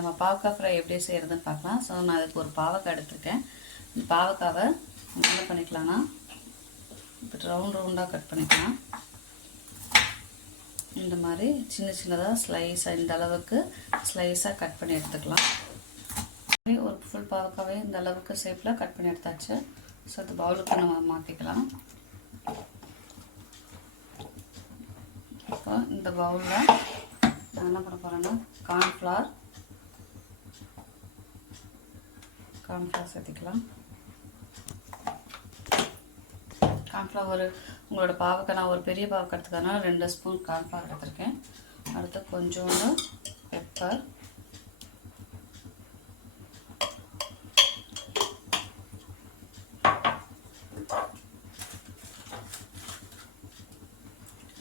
நம்ம பாவக்காய் ஃப்ரை எப்படி செய்கிறதுன்னு பார்க்கலாம். ஸோ நான் அதுக்கு ஒரு பாவக்காய் எடுத்துருக்கேன். இந்த பாவக்காவை என்ன பண்ணிக்கலாம்னா இப்போ ரவுண்டாக கட் பண்ணிக்கலாம். இந்த மாதிரி சின்ன சின்னதாக ஸ்லைஸாக இந்த அளவுக்கு ஸ்லைஸாக கட் பண்ணி எடுத்துக்கலாம். ஒரு ஃபுல் பாவக்காவே இந்த அளவுக்கு ஷேப்பில் கட் பண்ணி எடுத்தாச்சு. ஸோ அது பவுலுக்கு நம்ம மாற்றிக்கலாம். இப்போ இந்த பவுலில் நான் என்ன பண்ண போகிறேன்னா கார்ன்ஃப்ளவர் சேர்த்திக்கலாம். கார்ன்ஃப்ளவர் உங்களோட பாவக்காய் நான் ஒரு பெரிய பாவக்காய் எடுத்துக்கிறதுனால 2 ஸ்பூன் கார்ன்ஃப்ளவர் எடுத்திருக்கேன். அடுத்து கொஞ்சோண்டு பெப்பர்,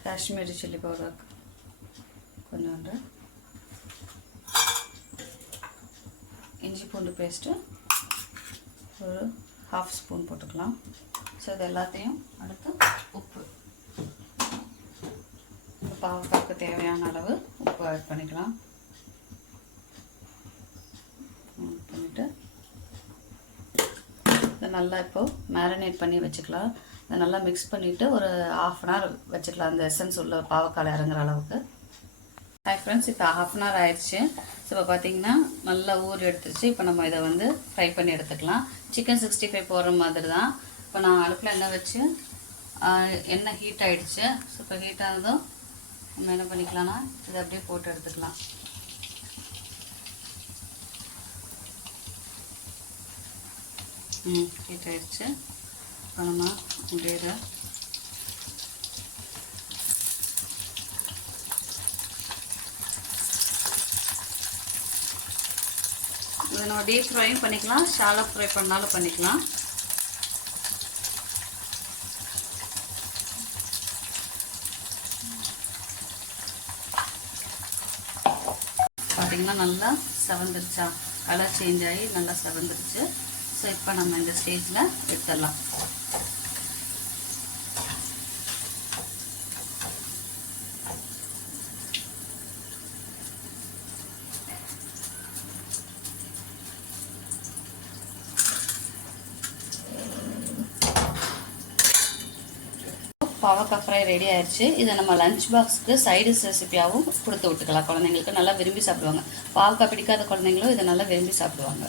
காஷ்மீரி சில்லி பவுடர் கொஞ்சோண்டு, இஞ்சி பூண்டு பேஸ்ட்டு ஒரு 1/2 ஸ்பூன் போட்டுக்கலாம். ஸோ இது எல்லாத்தையும் அடுத்து உப்பு, பாவக்காய்க்கு தேவையான அளவு உப்பு ஆட் பண்ணிக்கலாம். பண்ணிவிட்டு இதை நல்லா இப்போது மேரினேட் பண்ணி வச்சுக்கலாம். இதை நல்லா மிக்ஸ் பண்ணிவிட்டு ஒரு 1/2 அன் ஹவர் வச்சுக்கலாம், அந்த எசன்ஸ் உள்ள பாவக்காய் இறங்குற அளவுக்கு. ஹாய் ஃப்ரெண்ட்ஸ், இப்போ 1/2 அன் ஹவர் ஆயிடுச்சு. ஸோ இப்போ பார்த்தீங்கன்னா நல்லா ஊறி எடுத்துருச்சு. இப்போ நம்ம இதை வந்து ஃப்ரை பண்ணி எடுத்துக்கலாம். சிக்கன் 65 போடுற மாதிரி தான். இப்போ நான் அடுப்பில் எண்ணெய் வச்சு எண்ணெய் ஹீட் ஆகிடுச்சு. ஸோ இப்போ ஹீட் ஆனதும் நம்ம என்ன பண்ணிக்கலாம்னா இதை அப்படியே போட்டு எடுத்துக்கலாம். ஹீட் ஆகிடுச்சு. இப்போ நம்ம அப்படியே இதை இதை நம்ம டீப் ஃப்ரையும் பண்ணிக்கலாம், ஷாலோ ஃப்ரை பண்ணாலும் பண்ணிக்கலாம். பார்த்தீங்கன்னா நல்லா செவந்துருச்சா, கலர் சேஞ்ச் ஆகி நல்லா செவந்துருச்சு. ஸோ இப்போ நம்ம இந்த ஸ்டேஜில் எடுத்துடலாம். பாவக்காய் ஃப்ரை ரெடி ஆயிடுச்சு. இதை நம்ம லஞ்ச் பாக்ஸுக்கு சைடிஷ் ரெசிபியாகவும் கொடுத்து விட்டுக்கலாம். குழந்தைங்களுக்கு நல்லா விரும்பி சாப்பிடுவாங்க. பாவக்காய் பிடிக்காத குழந்தைங்களும் இதை நல்லா விரும்பி சாப்பிடுவாங்க.